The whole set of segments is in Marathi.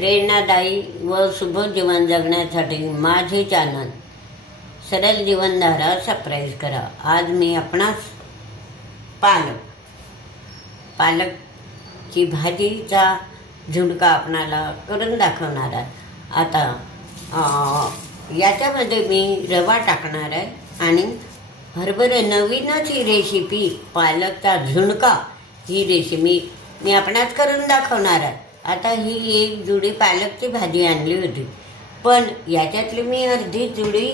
प्रेरणादायी व शुभ जीवन जगण्यासाठी माझे चॅनल सरळ जीवनधारा सबस्क्राईब करा. आज मी आपणास पालक पालकची भाजीचा झुणका आपणाला करून दाखवणार आहे. आता याच्यामध्ये मी रवा टाकणार आहे आणि हरभरे नवीनच ही रेसिपी पालकचा झुणका ही रेसिपी मी आपणास करून दाखवणार आहे. आता ही एक जुडी पालकची भाजी आणली होती. पण याच्यातली मी अर्धी जुडी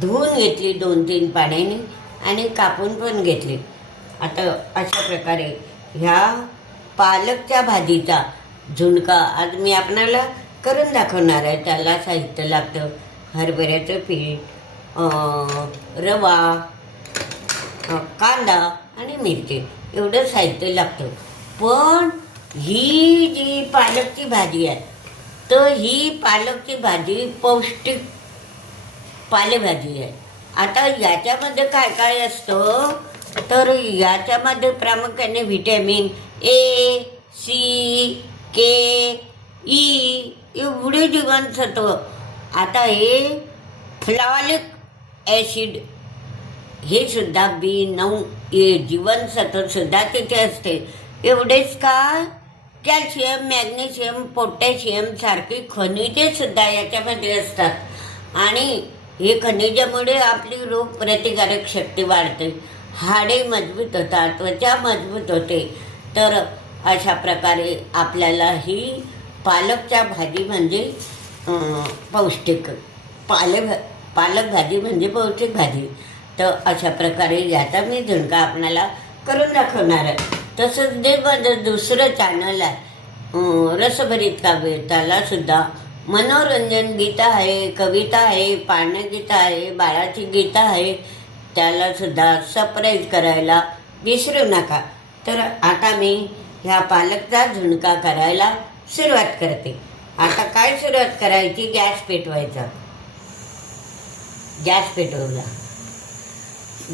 धुवून घेतली दोन तीन पाण्याने आणि कापून पण घेतली. आता अशा प्रकारे ह्या पालकच्या भाजीचा झुणका आज मी आपणाला करून दाखवणार आहे. त्याला साहित्य लागतं हरभऱ्याचं पीठ रवा कांदा आणि मिरची. एवढं साहित्य लागतं. पण ही जी पालकची भाजी आहे तर ही पालकची भाजी पौष्टिक पालेभाजी आहे. आता याच्यामध्ये काय काय असतं तर याच्यामध्ये प्रामुख्याने vitamin A C K E एवढे जीवनसत्व. आता हे फ्लॉलिक ॲसिड हे सुद्धा बी नऊ हे जीवनसत्व सुद्धा तिथे असते. एवढेच का? कॅल्शियम मॅग्नेशियम पोटॅशियम सारखी खनिजे सुद्धा याच्यामध्ये असतात. आणि हे खनिजामुळे आपली रोग प्रतिकारक शक्ती वाढते. हाडे मजबूत होतात त्वचा मजबूत होते. तर अशा प्रकारे आपल्याला ही पालकच्या भाजी म्हणजे पौष्टिक पाले पालक भाजी म्हणजे पौष्टिक भाजी. तर अशा प्रकारे याचा मी झुणका आपणाला करून दाखवणार आहे. तसंच जे माझं दुसरं चॅनल आहे. रसभरीत काव्य त्याला सुद्धा. मनोरंजन गीतं आहे कविता आहे पाळणगीतं आहे बाळाची गीतं आहे. त्याला सुद्धा सरप्राईज करायला विसरू नका. तर आता मी ह्या पालकचा झुणका करायला सुरुवात करते. आता काय सुरुवात करायची? गॅस पेटवायचा. गॅस पेटवला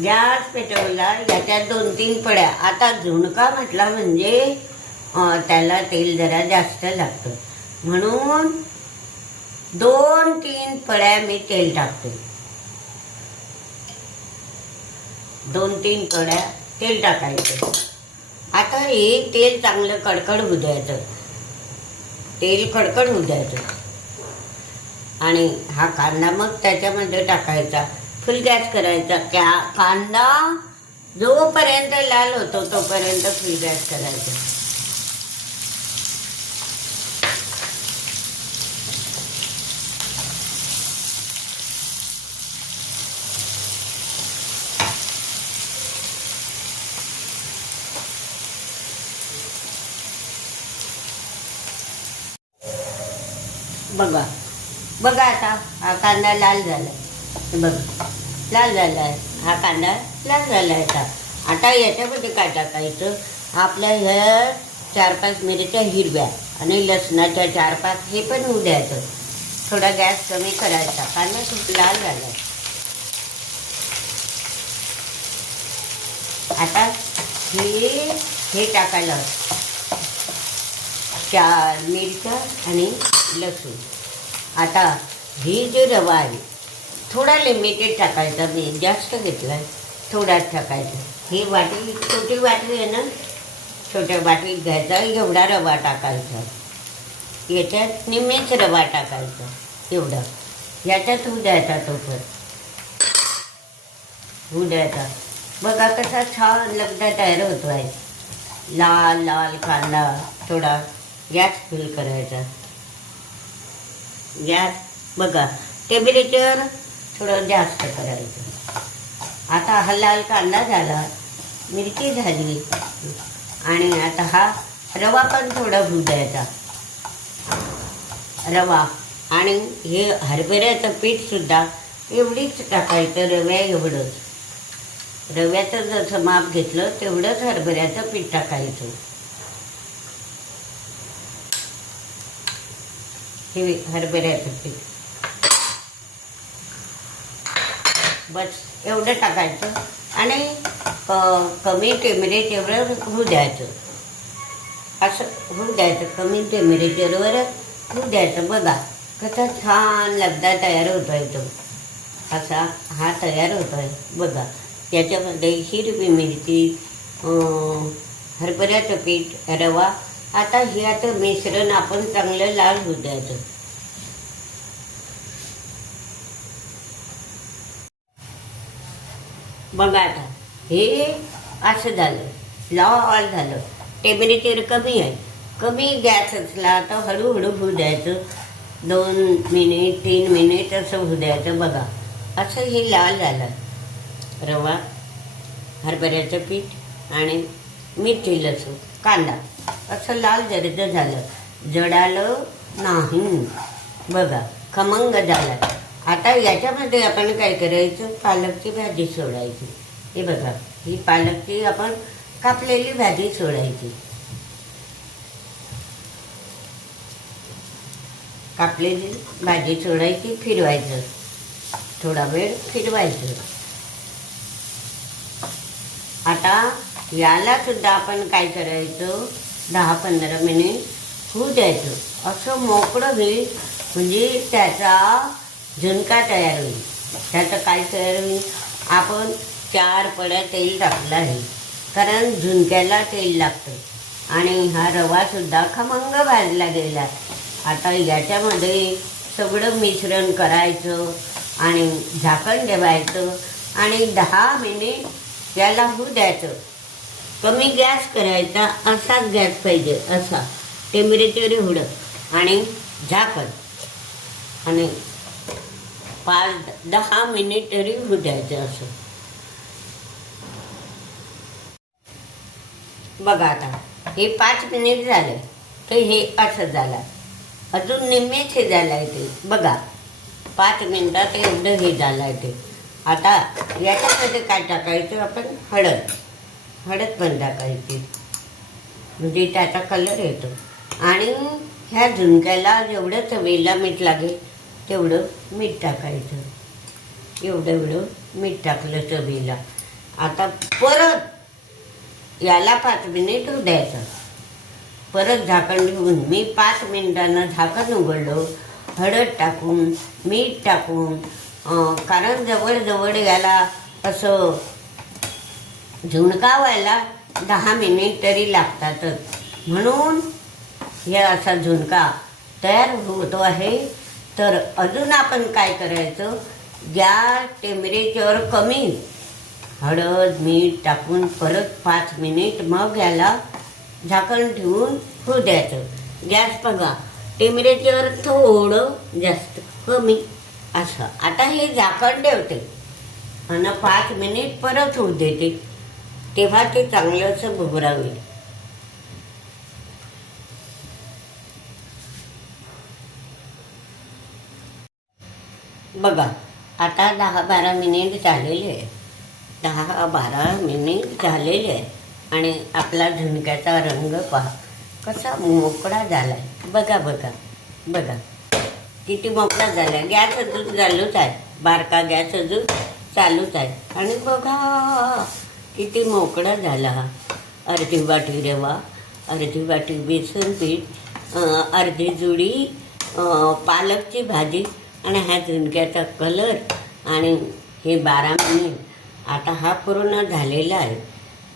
गॅस पेटवला याच्यात दोन तीन पड्या. आता झुणका म्हटला म्हणजे त्याला तेल जरा जास्त लागतं. म्हणून दोन तीन पड्या मी तेल टाकते. दोन तीन पड्या तेल टाकायचं. आता हे तेल चांगलं कडकड होऊ द्यायचं. तेल कडकड होऊ द्यायचं. आणि हा कांदा मग त्याच्यामध्ये टाकायचा. फुल गॅस करायचा. त्या कांदा जोपर्यंत लाल होतो तोपर्यंत फुल गॅस करायचा. बघा. बघा आता हा कांदा लाल झाला. बघ. लाल झाला आहे हा कांदा लाल झाला आहे आता. आता याच्यामध्ये काय टाकायचं? आपल्या ह्या चार पाच मिरच्या हिरव्या आणि लसणाच्या चार पाच हे पण होऊ द्यायचं. थोडा गॅस कमी करायचा. कांदा खूप लाल झाला आहे आता हे हे टाकायला चार मिरच्या आणि लसूण. आता ही जी रवा आहे थोडा लिमिटेड टाकायचा मी जास्त घेतला आहे थोडाच टाकायचा. ही वाटी छोटी वाटी आहे ना छोट्या वाटीत घ्यायचा एवढा रवा टाकायचा. याच्यात निम्मेच रवा टाकायचा एवढा. याच्यात उद्यायचा तो पण. उद्यायचा द्यायचा. बघा कसा छान लगदा तयार होतो आहे लाल लाल कांदा थोडा गॅस फुल करायचा. गॅस बघा. टेम्परेचर थोडं जास्त करायचं. आता हा लाल कांदा झाला मिरची झाली. आणि आता हा रवा पण थोडा भू द्यायचा रवा आणि हे हरभऱ्याचं पीठसुद्धा एवढीच टाकायचं रव्या एवढंच रव्याचं जसं माप घेतलं तेवढंच हरभऱ्याचं पीठ टाकायचं. हे हरभऱ्याचं पीठ. बस एवढं टाकायचं. आणि क कमी टेम्परेचरवर होऊ द्यायचं. असं होऊ द्यायचं कमी टेमरेचरवर होऊ द्यायचं. बघा कसा छान लगदा तयार होतो आहे तो. असा हा तयार होतो आहे बघा त्याच्यामध्ये हिरवी मिरची हरभऱ्याचं पीठ रवा. आता हे आता मिश्रण आपण चांगलं लाल होऊ द्यायचं. बघा आता हे असं झालं. लाल झालं. टेम्परेचर कमी आहे. कमी गॅस असला तर हळूहळू होऊ द्यायचं. दोन मिनिट तीन मिनिट असं होऊ द्यायचं बघा. असं हे लाल झालं. रवा हरभऱ्याचं पीठ आणि मिरची लसूण कांदा. असं लाल जर्द झालं. जडालं नाही. बघा खमंग झाला. आता याच्यामध्ये आपण काय करायचं? पालकची भाजी सोडायची. हे बघा ही पालकची आपण कापलेली भाजी सोडायची. कापलेली भाजी सोडायची फिरवायचं. थोडा वेळ फिरवायचं. आता याला सुद्धा आपण काय करायचं? दहा पंधरा मिनिट होऊ द्यायचं. असं मोकळं होईल म्हणजे त्याचा झुणका तयार होईल. त्याचं काय तयार होईल? आपण चार पड्या तेल टाकलं आहे. कारण झुणक्याला तेल लागतं. आणि हा रवासुद्धा खमंग भाजला गेला. आता याच्यामध्ये सगळं मिश्रण करायचं आणि झाकण ठेवायचं आणि दहा मिनिट याला होऊ द्यायचं. कमी गॅस करायचा असाच गॅस पाहिजे असा. टेम्परेचर एवढं. आणि झाकण. आणि पाच दहा मिनिट तरी होऊ द्यायचं असं. बघा आता हे पाच मिनिट झाले तर हे असं झालं. अजून निम्मेच हे झालं आहे ते. बघा पाच मिनिटात एवढं हे झालं आहे ते. आता याच्यामध्ये काय टाकायचं आपण? हळद. हळद पण टाकायची. म्हणजे त्याचा कलर येतो. आणि ह्या झुणक्याला जेवढं चवीला मीठ लागेल तेवढं मीठ टाकायचं. एवढं एवढं मीठ टाकलं चवीला. आता परत याला पाच मिनिट द्यायचं परत झाकण ठेवून मी पाच मिनिटांना झाकण उघडलं. हळद टाकून मीठ टाकून कारण जवळजवळ याला असं झुणका व्हायला दहा मिनिट तरी लागतातच. म्हणून हे असा झुणका तयार होतो आहे. तर अजून आपण काय करायचं? ज्या टेम्परेचर कमी हळद मीठ टाकून परत पाच मिनिट मग याला झाकण ठेवून होऊ द्यायचं. गॅस बघा टेम्परेचर थोडं जास्त कमी असं. आता हे झाकण ठेवते. आणि पाच मिनिट परत होऊ देते. तेव्हा ते चांगलं असं होईल बघा आता दहा बारा मिनिट झालेले आहे दहा बारा मिनिट झालेले आहे आणि आपला झुणक्याचा रंग पहा कसा मोकळा झाला आहे बघा बघा बघा. किती मोकळा झाला आहे गॅस अजून चालूच आहे. बारका गॅस अजून चालूच आहे. आणि बघा किती मोकळा झाला हा. अर्धी वाटी रवा अर्धी वाटी बेसन पीठ अर्धी जुडी पालकची भाजी आणि ह्या झुणक्याचा कलर आणि हे बारा महिने आता हा पूर्ण झालेला आहे.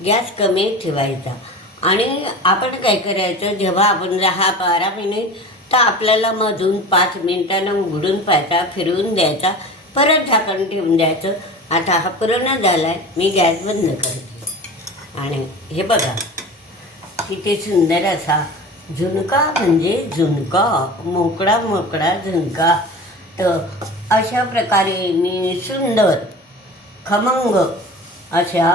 गॅस कमी ठेवायचा. आणि आपण काय करायचं जेव्हा आपण दहा बारा महिने तर आपल्याला मधून पाच मिनिटानं उघडून पाहायचा फिरवून द्यायचा परत झाकण ठेवून द्यायचं. आता हा पूर्ण झाला आहे मी गॅस बंद करते. आणि हे बघा किती सुंदर असा झुणका म्हणजे झुणका मोकळा मोकळा झुणका. तर अशा प्रकारे मी सुंदर खमंग अशा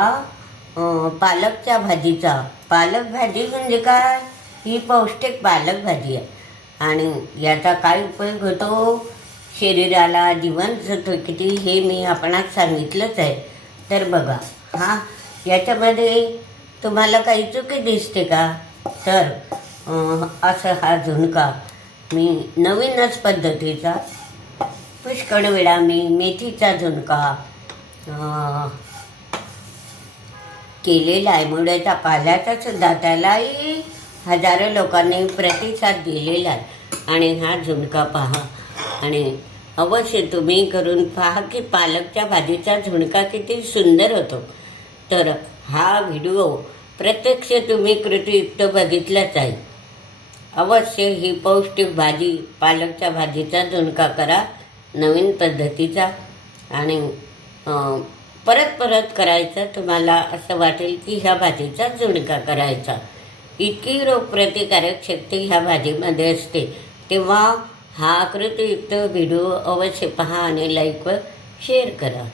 पालकच्या भाजीचा पालक भाजी म्हणजे काय? ही पौष्टिक पालक भाजी आहे. आणि याचा काय उपयोग होतो? शरीराला जीवनसत्व किती हे मी आपणास सांगितलंच आहे. तर बघा हां याच्यामध्ये तुम्हाला काही चुकी दिसते का? तर असं हा झुणका मी नवीनच पद्धतीचा पुष्कळ वेळा मी मेथीचा झुणका केलेला आहे. मुळेचा पाल्याचा सुद्धा त्यालाही हजारो लोकांनी प्रतिसाद दिलेला आहे. आणि हा झुणका पहा. आणि अवश्य तुम्ही करून पहा की पालकच्या भाजीचा झुणका किती सुंदर होतो. तर हा व्हिडिओ प्रत्यक्ष तुम्ही कृतीयुक्त बघितलाच आहे. अवश्य ही पौष्टिक भाजी पालकच्या भाजीचा झुणका करा. नवीन पद्धतीचा आणि परत परत करायचं तुम्हाला असं वाटेल की ह्या भाजीचा झुणका करायचा. इतकी रोगप्रतिकारक शक्ती ह्या भाजीमध्ये असते. तेव्हा हा आकृतीयुक्त व्हिडिओ अवश्य पहा आणि लाईक व शेअर करा.